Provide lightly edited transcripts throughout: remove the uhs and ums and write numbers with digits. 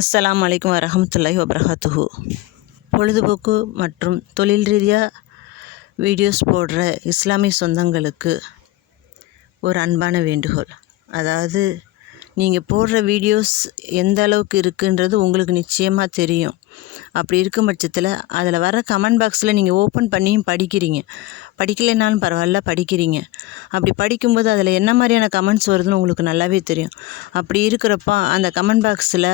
அஸ்ஸலாமு அலைக்கும் வரஹ்மத்துல்லாஹி வபரகாத்துஹு. பொழுதுபோக்கு மற்றும் தொழில் ரீதியாக வீடியோஸ் போடுற இஸ்லாமிய சொந்தங்களுக்கு ஒரு அன்பான வேண்டுகோள். அதாவது நீங்கள் போடுற வீடியோஸ் எந்த அளவுக்கு இருக்குன்றது உங்களுக்கு நிச்சயமாக தெரியும். அப்படி இருக்கும் பட்சத்தில் அதில் வர கமெண்ட் பாக்ஸில் நீங்கள் ஓப்பன் பண்ணியும் படிக்கிறீங்க, படிக்கலைனாலும் பரவாயில்ல படிக்கிறீங்க. அப்படி படிக்கும்போது அதில் என்ன மாதிரியான கமெண்ட்ஸ் வருதுன்னு உங்களுக்கு நல்லாவே தெரியும். அப்படி இருக்கிறப்ப அந்த கமெண்ட் பாக்ஸில்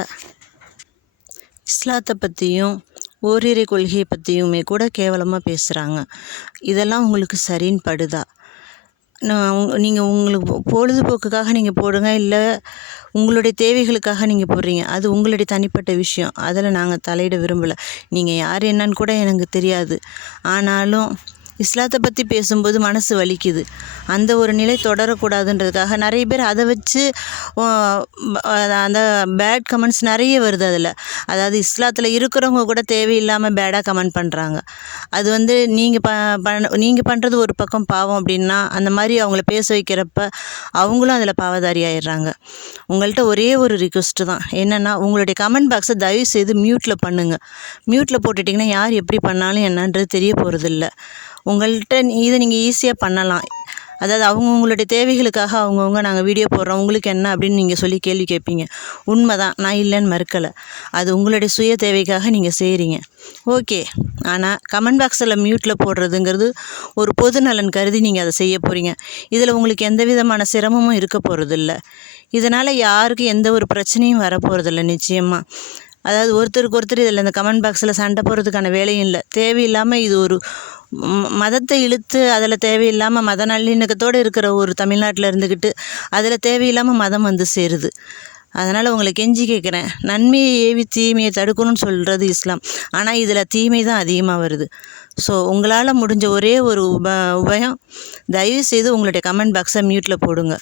இஸ்லாத்தை பற்றியும் ஓரிரை கொள்கையை பற்றியுமே கூட கேவலமாக பேசுகிறாங்க. இதெல்லாம் உங்களுக்கு சரின்னு படுதா? நீங்கள் உங்களுக்கு பொழுதுபோக்குக்காக நீங்கள் போடுங்க, இல்லை உங்களுடைய தேவைகளுக்காக நீங்கள் போடுறீங்க, அது உங்களுடைய தனிப்பட்ட விஷயம். அதில் நாங்கள் தலையிட விரும்பலை. நீங்கள் யார் என்னன்னு கூட எனக்கு தெரியாது. ஆனாலும் இஸ்லாத்தை பற்றி பேசும்போது மனசு வலிக்குது. அந்த ஒரு நிலை தொடரக்கூடாதுன்றதுக்காக நிறைய பேர் அதை வச்சு அந்த பேட் கமெண்ட்ஸ் நிறைய வருது அதில். அதாவது இஸ்லாத்தில் இருக்கிறவங்க கூட தேவையில்லாமல் பேடாக கமெண்ட் பண்ணுறாங்க. அது நீங்கள் பண்ணுறது ஒரு பக்கம் பாவம் அப்படின்னா, அந்த மாதிரி அவங்கள பேச வைக்கிறப்ப அவங்களும் அதில் பாவதாரி ஆயிடுறாங்க. உங்கள்கிட்ட ஒரே ஒரு ரிக்வெஸ்ட்டு தான், என்னென்னா உங்களுடைய கமெண்ட் பாக்ஸை தயவு செய்து மியூட்டில் பண்ணுங்கள். மியூட்டில் போட்டுட்டிங்கன்னா யார் எப்படி பண்ணாலும் என்னன்றது தெரிய போகிறதில்ல. உங்கள்கிட்ட இதை நீங்கள் ஈஸியாக பண்ணலாம். அதாவது அவங்கவுங்களுடைய தேவைகளுக்காக அவங்கவுங்க நாங்கள் வீடியோ போடுறோம், உங்களுக்கு என்ன அப்படின்னு நீங்கள் சொல்லி கேள்வி கேட்பீங்க. உண்மை தான், நான் இல்லைன்னு மறுக்கலை. அது உங்களுடைய சுய தேவைக்காக நீங்கள் செய்கிறீங்க, ஓகே. ஆனால் கமெண்ட் பாக்ஸில் மியூட்டில் போடுறதுங்கிறது ஒரு பொது நலன் கருதி நீங்கள் அதை செய்ய போகிறீங்க. இதில் உங்களுக்கு எந்த விதமான சிரமமும் இருக்க போகிறதில்ல. இதனால் யாருக்கும் எந்த ஒரு பிரச்சனையும் வரப்போகிறதில்ல நிச்சயமாக. அதாவது ஒருத்தருக்கு ஒருத்தர் இதில் இந்த கமெண்ட் பாக்ஸில் சண்டை போடுறதுக்கான வேலையும் இல்லை. தேவையில்லாமல் இது ஒரு மதத்தை இழுத்து அதில் தேவையில்லாமல் மத நல்லிணக்கத்தோடு இருக்கிற ஒரு தமிழ்நாட்டில் இருந்துக்கிட்டு அதில் தேவையில்லாமல் மதம் வந்து சேருது. அதனால் உங்களை கெஞ்சி கேட்குறேன், நன்மையை ஏவி தீமையை தடுக்கணும்னு சொல்கிறது இஸ்லாம். ஆனால் இதில் தீமை தான் அதிகமாக வருது. ஸோ உங்களால் முடிஞ்ச ஒரே ஒரு உபயம், தயவுசெய்து உங்களுடைய கமெண்ட் பாக்ஸை மியூட்டில் போடுங்க.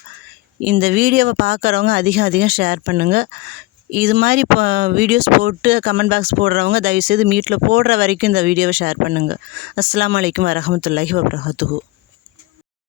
இந்த வீடியோவை பார்க்குறவங்க அதிகம் ஷேர் பண்ணுங்கள். இது மாதிரி வீடியோஸ் போட்டு கமெண்ட் பாக்ஸ் போடுறவங்க தயவுசெய்து மியூட்டில் போடுற வரைக்கும் இந்த வீடியோவை ஷேர் பண்ணுங்கள். அஸ்ஸலாமு அலைக்கும் வரஹ்மத்துல்லாஹி வபரகாத்துஹு.